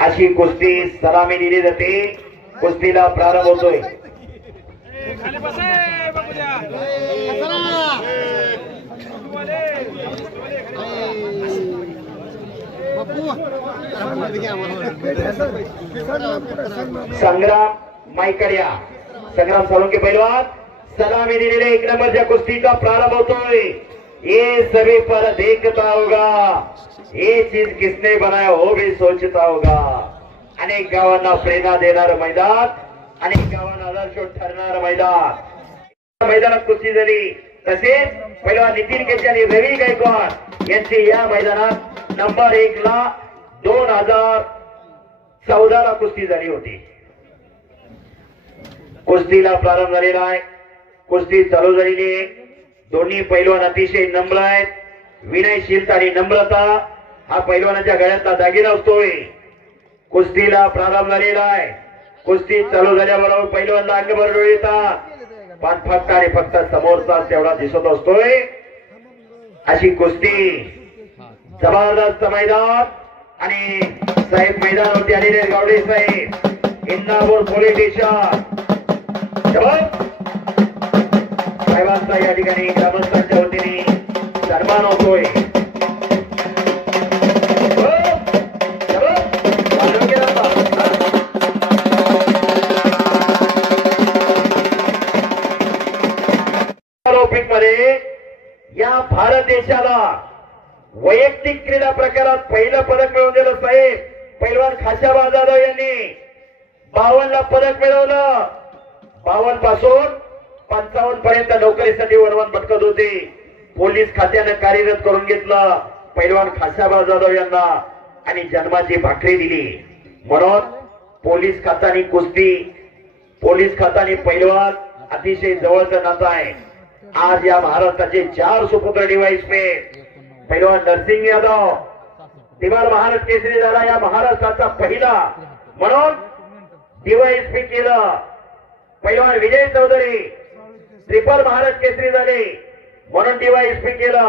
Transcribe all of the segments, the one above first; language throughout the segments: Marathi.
अशी कुस्ती सलामी दिली जाते. कुस्तीला प्रारंभ होतोय. संग्राम माईकड्या संग्राम सोलंकी पैलवान सलामी दिलेल्या एक नंबरच्या कुस्तीचा प्रारंभ होतोय. ये सभी पर देखता होगा। ये चीज किसने बनाया हो भी सोचता होगा। अनेक गावांना प्रेरणा देणार मैदान अनेक गावांना आदर्श ठरणार मैदान. मैदानात कुस्ती झाली. तसेच पहिला नितीन केसी आणि रवी गायकवाड यांची या मैदानात नंबर एक ला दोन हजार चौदा ला कुस्ती झाली होती. कुस्तीला प्रारंभ झालेला आहे. कुस्ती चालू झालेली आहे. दोन्ही पैलवान अतिशय नम्र आहेत. विनयशीलता आणि नम्रता हा पैलवानाच्या गळ्यातला दागिना असतोय. कुस्तीला प्रारंभ झालेला आहे. कुस्ती चालू झाल्याबरोबर पैलवानला अंगभर डोळे येतात. पण फक्त आणि फक्त समोरचा तेवढा दिसत असतोय. अशी कुस्ती. जबरदस्त मैदान. आणि साहेब मैदानावरती आलेले गावडे साहेब. Indapur police station. जबर. या ठिकाणी ग्रामस्थांच्या वतीने सन्मान होतोय. हो, मध्ये या भारत देशाला वैयक्तिक क्रीडा प्रकारात पहिलं पदक मिळवून दिलं साहेब. पैलवान खाशाबा जाधव यांनी बावनला पदक मिळवलं. बावनपासून पंचावन्न पर्यंत नोकरीसाठी वरवन भटकत होते. पोलीस खात्यानं कार्यरत करून घेतलं. पैलवान खाशाबा जाधव यांना आणि जन्माची भाकरी दिली. म्हणून पोलीस खातानी कुस्ती पोलीस खातानी पैलवान अतिशय जवळचं नातं आहे. आज या महाराष्ट्राचे चार सुपुत्र डिवाईस पे पैलवान नरसिंग यादव दिवाल महाराष्ट्र केसरी झाला या महाराष्ट्राचा पहिला. म्हणून डिवाईस पे केलं. पैलवान विजय चौधरी श्रीपाल महाराज केसरी झाले. म्हणून डीवायएसपी केला.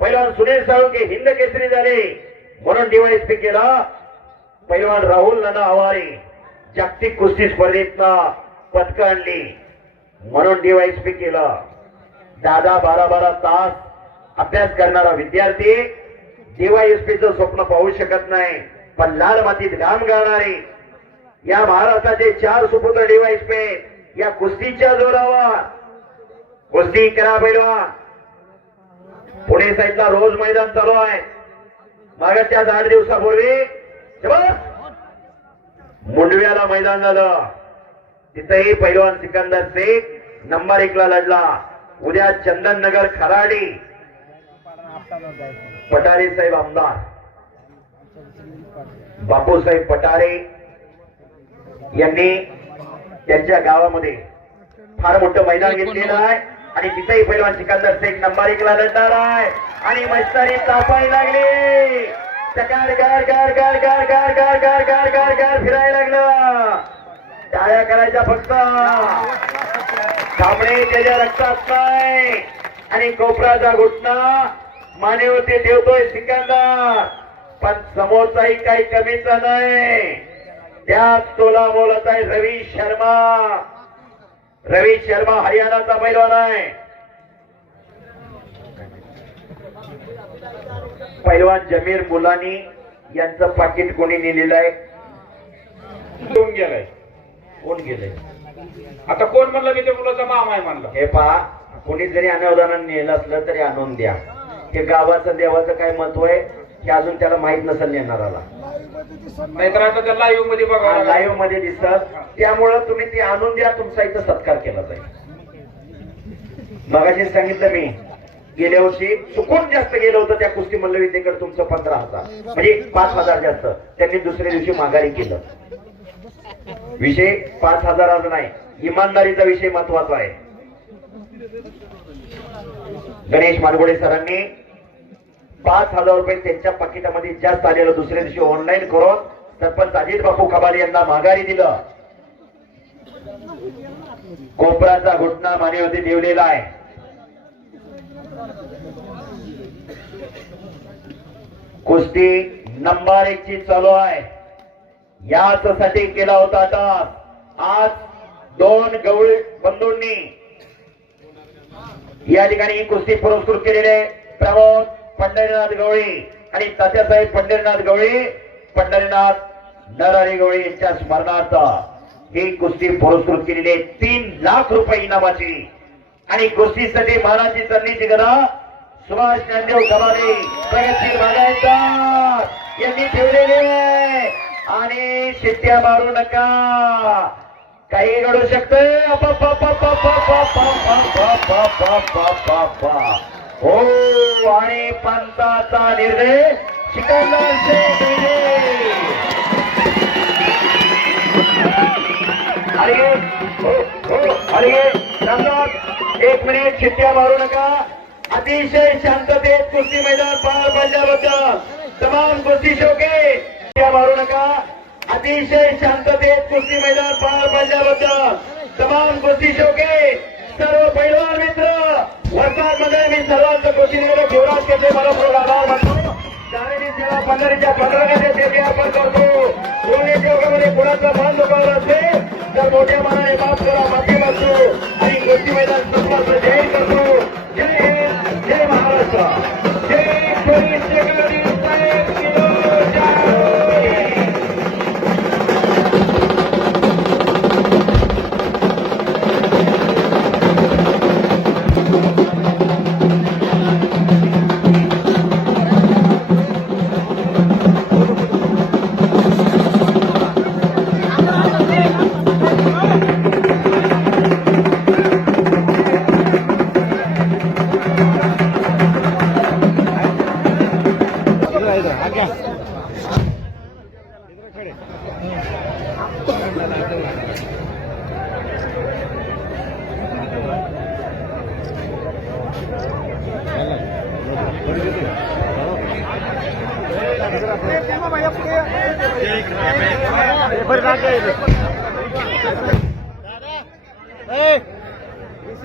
पैलवान सुनील साळुंके हिंद केसरी झाले. म्हणून डीवायएसपी केला. पैलवान राहुल नाना आवारे जागतिक कुस्ती स्पर्धेतला पदकं आणली. म्हणून डीवायएसपी केलं. दादा बारा बारा तास अभ्यास करणारा विद्यार्थी डीवायएसपीचं स्वप्न पाहू शकत नाही पण लाल मातीत घाम गाळणारे या महाराष्ट्राचे चार सुपुत्र डीवायएसपी या कुस्तीच्या जोरावर कुस्ती करा पैलवान पुणे साईडला रोज मैदान चालू आहे. मागच्या आठ दिवसापूर्वी मुंडव्याला मैदान झालं. तिथेही पैलवान सिकंदर शेख नंबर एकला लढला. उद्या चंदननगर खराडी. पटारे साहेब आमदार. बापूसाहेब पटारे यांनी त्यांच्या गावामध्ये फार मोठं मैदान घेतलेलं आहे. आणि तिथेही पहिलवान सिकंदर शेख नंबर एकला लढणार आहे आणि मैदानी तापायला लागली चकार गार गार गार गार गार गार गार गार गार गार फिरायला लागलं टाळ्या करायच्या फक्त सामने त्याच्या रक्तात नाही आणि कोपराचा घुटणा मानेवरती ठेवतोय सिकंदर पण समोरचाही काही कमीचा नाही त्यात तोला बोलत आहे रवी शर्मा रवी शर्मा हरियाणाचा पैलवान आहे. पैलवान जमीर मुलानी यांचं पाकिट कोणी नेलेलं आहे? घेऊन गेलाय? कोण गेलंय? आता कोण म्हणलं की ते मुलाचा मामा आहे म्हणलं? हे पहा कोणी जरी अनुदान नेलं असलं तरी आणून द्या. हे गावाचं देवाचं काय महत्त्व आहे? हे अजून त्याला माहीत नसेल नेणाराला नाहीतर आता त्या लाईव्हमध्ये बघा लाईव्हमध्ये दिसत. त्यामुळं तुम्ही ते आणून द्या तुमचा इथं सत्कार केला जाईल. मगाशी सांगितलं मी गेल्या वर्षी चुकून जास्त गेलं होतं त्या कुस्ती मल्ल विद्येकडे तुमचं पंधरा हजार. म्हणजे पाच हजार जास्त. त्यांनी दुसऱ्या दिवशी माघारी केलं. विषय पाच हजाराचा नाही. इमानदारीचा विषय महत्त्वाचा आहे. गणेश मानगोडे सरांनी पाच हजार रुपये त्यांच्या पाकिटामध्ये जास्त आलेलं दुसऱ्या दिवशी ऑनलाईन करून सरपंच अजित बापू खबाले यांना माघारी दिलं. कोपराचा घुटना मानेवरती ठेवलेला आहे. कुस्ती नंबर एक ची चालू आहे. याचसाठी केला होता आता. आज दोन गवळी बंधूंनी या ठिकाणी कुस्ती पुरस्कृत केलेले प्रमोद पंढरीनाथ गवळी आणि तात्यासाहेब पंढरीनाथ गवळी पंढरीनाथ नरहरी गवळी यांच्या स्मरणार्थ ही कुस्ती पुरस्कृत केलेली आहे तीन लाख रुपये इनामाची आणि कुस्तीसाठी महाराजी चरणीची गदा सुभाष ज्ञानदेव गमाने प्रगतशील भागायचा यांनी ठेवलेली आहे आणि शिट्ट्या मारू नका काही घडू शकतंय हो आणि पंताचा निर्णय सिकंदर शेख हो, हो, एक मिनिट शिट्ट्या मारू नका. अतिशय शांततेत कुस्ती मैदान पार पडल्याबद्दल तमाम कुस्ती शोके शिट्ट्या मारू नका. अतिशय शांततेत कुस्ती मैदान पार पडल्याबद्दल तमाम कुस्ती शोके. सर्व पैलवान मित्र वरसादमध्ये मी सर्व Hey!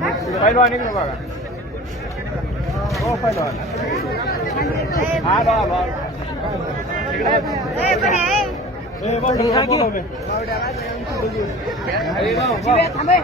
संग्राम पैलवान इकडे बघा हो पैलवान हा बा बा थांबे